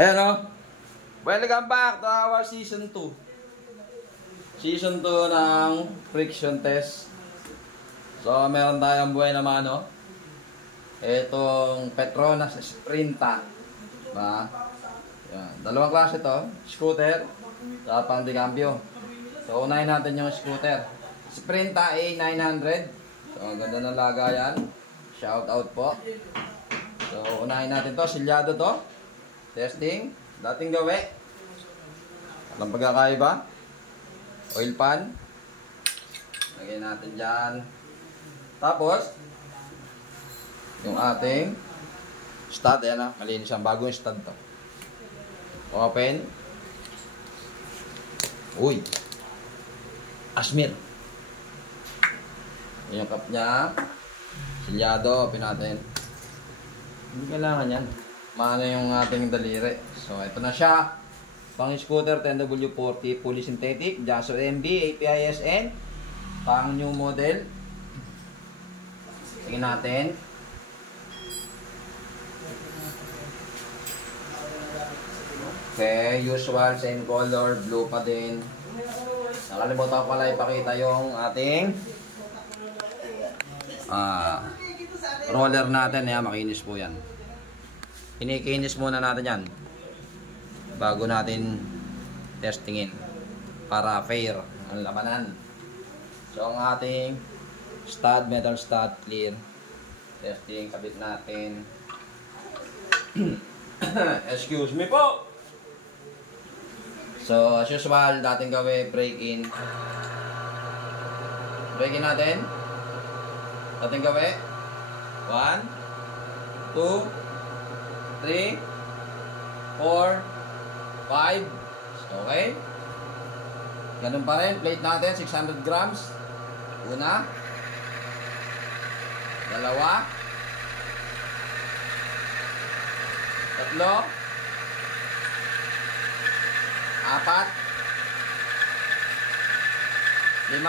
Ayan o. Welcome back to our season 2. Season 2 ng friction test. So, meron tayong buhay na mano. Itong Petronas Sprinta. Diba? Yan. Dalawang klase to. Scooter. Sa pang dikambyo. So, unahin natin yung scooter. Sprinta A900. So, ang ganda ng lagayan. Shout out po. So, unahin natin to. Silyado to. Testing. Dating gawi. Walang pagkakaiba. Oil pan. Lagyan natin dyan. Tapos, yung ating stud. Ayan na. Malinis ang bagong stud to. Open. Uy. Asmir. Yung cup niya. Silyado. Open natin. Hindi kailangan yan. Maano yung ating daliri. So, ito na siya. Pang scooter 10W40 fully synthetic. Jaso MB, APISN. Pang new model. Tingnan natin. Okay, usual, same color, blue pa din. Nakalimutan ko pala ipakita yung ating roller natin. Ayan, makinis po yan. Kinikinis muna natin yan bago natin testingin para fair ang labanan. So, ang ating stud, metal stud, clear. Testing, kabit natin. Excuse me po! So, as usual, dating gawin, break in. Break in natin. Dating gawin. 1, 2, 3, 4, 5. Okay. Ganun pa rin. Plate natin, 600 grams. Una. Dalawa. Tatlo. Apat. 5. 6.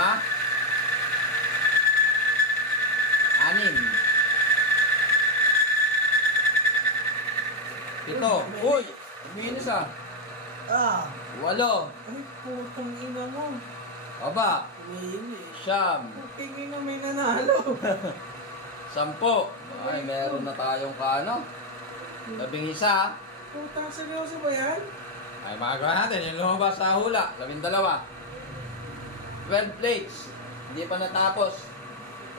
Ito. Uy! Umiinis ah. 8. Ay, putang ina mo. Baba. Umiinis. 9. Putang ina, may nanalo. 10. Ay, meron na tayong kaano. Labing isa. Putang seryoso ba yan? Ay, magagawa natin. Yung lumabas sa hula. 12. 12 plates. Hindi pa natapos.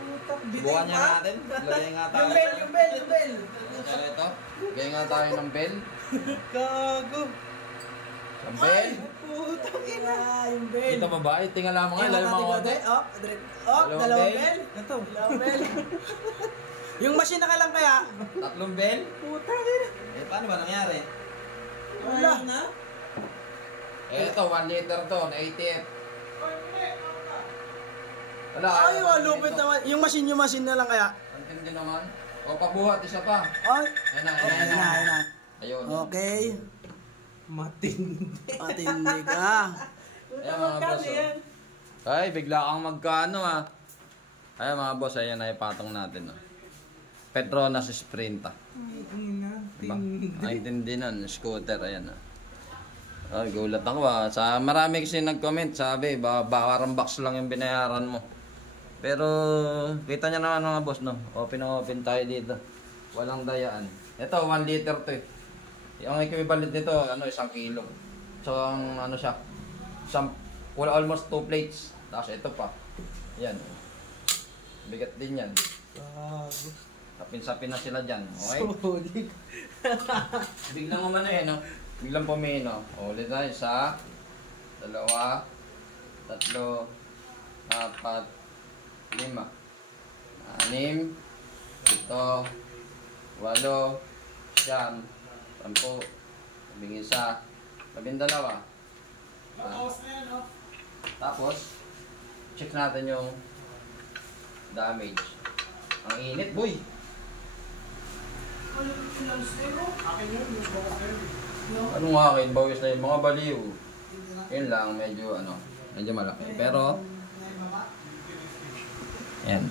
Putang bitin Bukan niya pa. natin. Lagay nga tayo. Yung bell. Ano ito? Lagay nga tayo ng bell. Gago. Ang bell. Putang ina. Yung bell. Ito ba ba? Tingala mo nga. Lalo mga konti. Dalawang bell. Ito. Dalawang bell. Yung machine na ka lang kaya? 3 bell. Putang ina. Eh, paano ba nangyari? Wala na. Ito, 1 liter to. Na ATF. Wala. Ay, lupit naman. Yung machine na lang kaya? Ang tindi naman. O, pabuhat. Isa pa. Ay. Ayun na. Ayun. Okay. Matindi ka. Ayan mga boss. Ay, bigla kang magkano ah. Ayan mga boss, ayan na ipatong natin. Petronas Sprinta. Diba? Ang intindi nun, scooter, ayan ah. Ay, gulat ako ah. Marami kasi nag-comment, sabi, parang box lang yung binayaran mo. Pero, kita nyo naman mga boss, no? Open tayo dito. Walang dayaan. Ito, 1 liter to eh. Yung equivalent nito, 1 kilo. So, ano siya? Almost 2 plates. Tapos ito pa. Yan. Bigat din yan. Sapin-sapin na sila dyan. Okay? Biglang umano eh, no? Biglang pumino. Ulit na. 1, 2, 3, 4, 5, 6, 7, 8, 7, 10, 11, 12. Tapos, check natin yung damage. Ang init, boy! Anong akin? Bawis na yun. Mga baliw. Yun lang, medyo malaki. Pero, yan.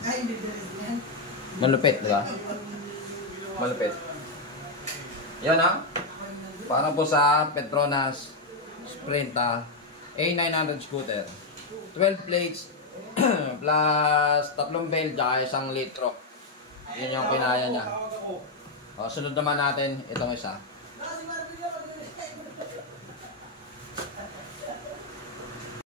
Malupit, di ba? Malupit. Yan ha. Para po sa Petronas Sprinta A900 scooter. 12 plates plus 3 bell tsaka 1 litro. Yun yung kinaya niya. O, sunod naman natin itong isa.